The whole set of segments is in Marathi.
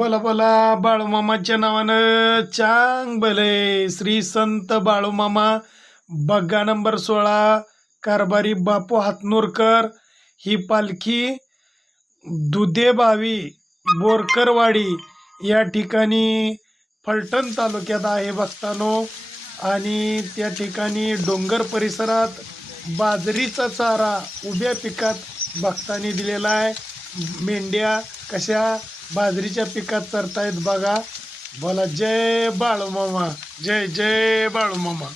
बोला बोला बाळूमामाच्या नावानं चांग भले श्री संत बाळूमामा बग्गा नंबर 16 कारभारी बापू हातनूरकर ही पालखी दुधेबावी बोरकरवाडी या ठिकाणी फलटण तालुक्यात आहे भक्तांनो. आणि त्या ठिकाणी डोंगर परिसरात बाजरीचा चारा उभ्या पिकात भक्तांनी दिलेला आहे. मेंढ्या कशा बाजरीच्या पिकात चरतायत बघा. बोला जय बाळूमामा, जय जय बाळूमामा.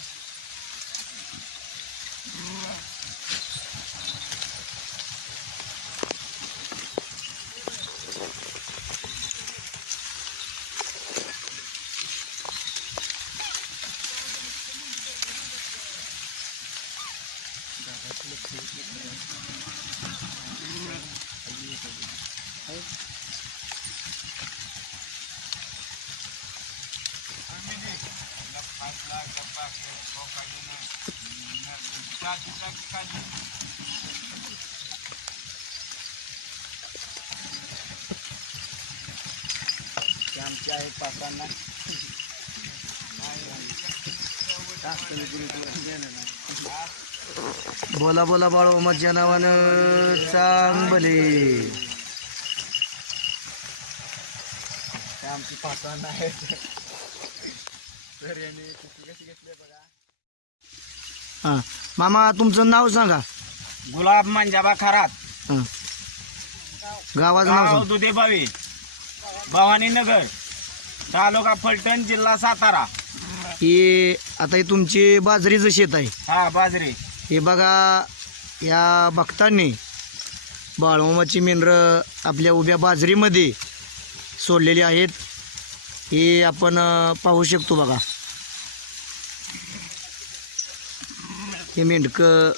आमच्या आहे पासांना बोला बोला बाळूमामाच्या नावानं चांग भले. आमची पासांना आहे तर याने कशी घेतले बघा. हां मामा तुमचं नाव सांगा. गुलाब मंजाबा खरात, गावाचं नाव गाव सांगा. दुधेबावी, भवानीनगर, तालुका फलटण, जिल्हा सातारा. ही आता ही तुमची बाजरीचं शेत आहे. हा बाजरी. हे बघा या भक्तांनी बाळूमामाची मेंढरं आपल्या उभ्या बाजरीमध्ये सोडलेली आहेत. हे आपण पाहू शकतो बघा. हे मेंढकं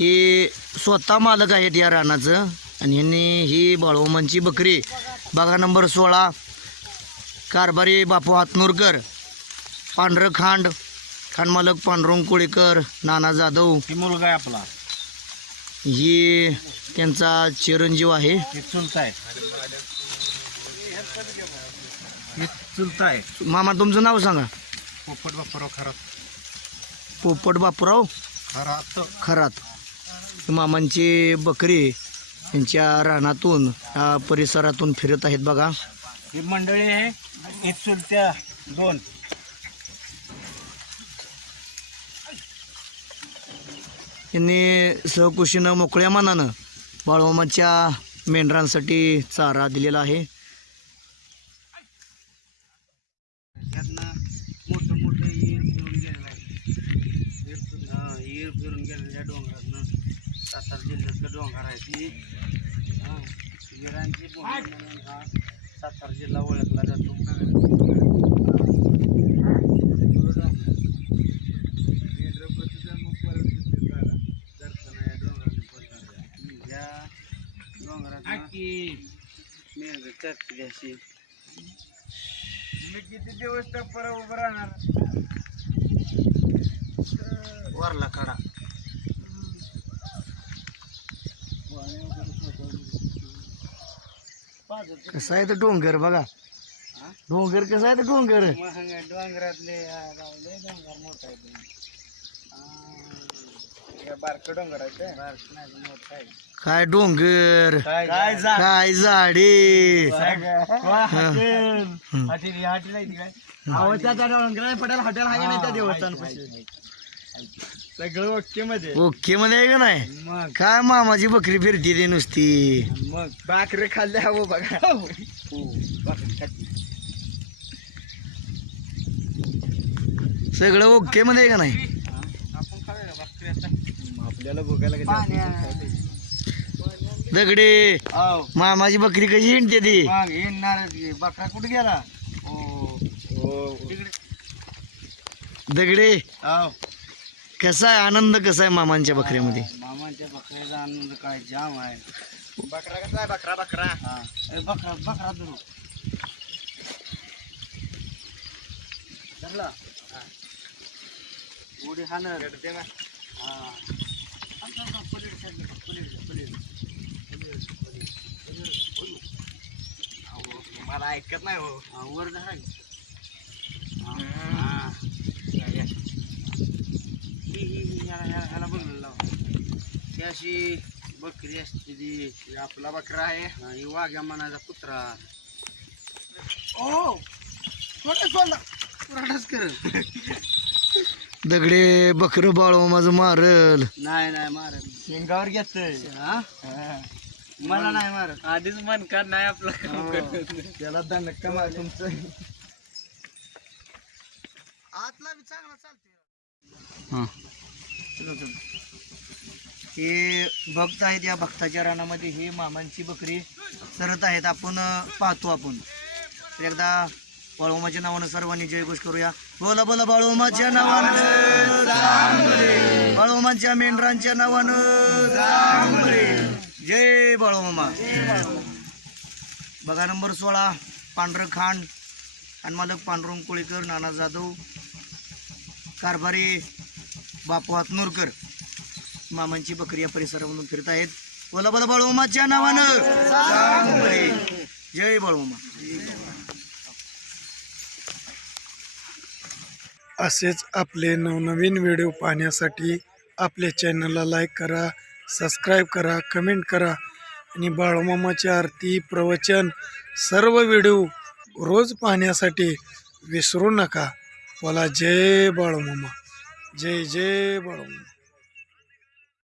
हे स्वतः मालक आहेत या रानाचं. आणि ह्यांनी ही बाळूमामांची बकरी बघा नंबर 16 कारभारी बापू हातनूरकर, पांढरं खांड मालक पांडुरंग कोळीकर, नाना जाधव ही मुलगा आहे आपला, ही त्यांचा चिरंजीव आहे. ही चुलता आहे, ही चुलता आहे. मामा तुमचं नाव सांगा. पोपट बाप्पाराव खरात. पोपट बापूराव खरात. खरात. मामांची बकरी त्यांच्या रानातून या परिसरातून फिरत आहेत बघा. ही मंडळी आहे, ही चुलत्या दोन. यांनी सहकुशीनं मोकळ्या मनानं बाळूमामाच्या मेंढरांसाठी चारा दिलेला आहे. मोठं मोठं ईर फिरून गेलेलं आहे. ईर फिरून गेलेल्या डोंगरातनं सातारा जिल्ह्यातलं डोंगर आहे ती. वीरांची भूमी म्हणून हा सातारा जिल्हा ओळखला जातो. किती दिवस टप्पर उभं राहणार. वरला काढा. कसा आहे तो डोंगर बघा. डोंगर कसा आहे तो डोंगर. डोंगरातले डोंगर मोठा आहे. बारक डोंगर आहे ते मोठा आहे. काय डोंगर काय काय झाडे. सगळं ओके मध्ये. ओके मध्ये आहे का नाही. मग काय मामाची बकरी फिरती ती नुसती. मग बाकरे खाल्ले हवं बघा. सगळं ओके मध्ये आहे का नाही. आपण खाऊया बाकरी आता. आपल्याला बघायला दगडे मामाची बकरी कशी हिंडते ती. मग येणार बकरा कुठे गेला. दगडे कसा आहे आनंद कसा आहे मामांच्या बकऱ्यामध्ये. मामांच्या बकऱ्याचा आनंद काय जाम आहे. बकरा कसा आहे. बकरा बकरा बकरा धरू धरला उडी हाणं ना. हा मला ऐकत नाही हो. वर धरा की. ह्याला बघलं लाव. ती अशी बकरी असते ती आपला बकरा आहे. ही वाघ्या मनाचा कुत्रा. ओ दगडे बकर बाळो माझं मारल. नाही नाही मारत. शेंगावर घेतोय. हा? मला नाही मारत. आधीच मन का नाही आपलं काम करत. त्याला दणक मार तुमचं. आतला बी चांगला चालतोय. हे भक्त आहेत, या भक्ताच्या रानामध्ये ही मामांची बकरी सरत आहेत. आपण पाहतो. आपण तर एकदा बाळोमाच्या नावानं सर्वांनी जयघोष करूया. बोला बोला बाळोमाच्या नावानं, बाळोमाच्या मेंढरांच्या नावानं, जय बाळोमा. बघा नंबर 16 पांढरं खांड आणि मालक पांडुरंग कोळीकर, नाना जाधव, कारभारी बापू हातनूरकर मामांची बकरी या परिसरामधून फिरत आहेत. बोला बोला बाळोमाच्या नावानं, जय बाळोमा. असेच आपले नवनवीन व्हिडिओ पाहण्यासाठी आपल्या चॅनलला लाईक करा, सबस्क्राईब करा, कमेंट करा आणि बाळूमामाची आरती, प्रवचन सर्व व्हिडिओ रोज पाहण्यासाठी विसरू नका. बोला जय बाळूमामा, जय जय बाळूमामा.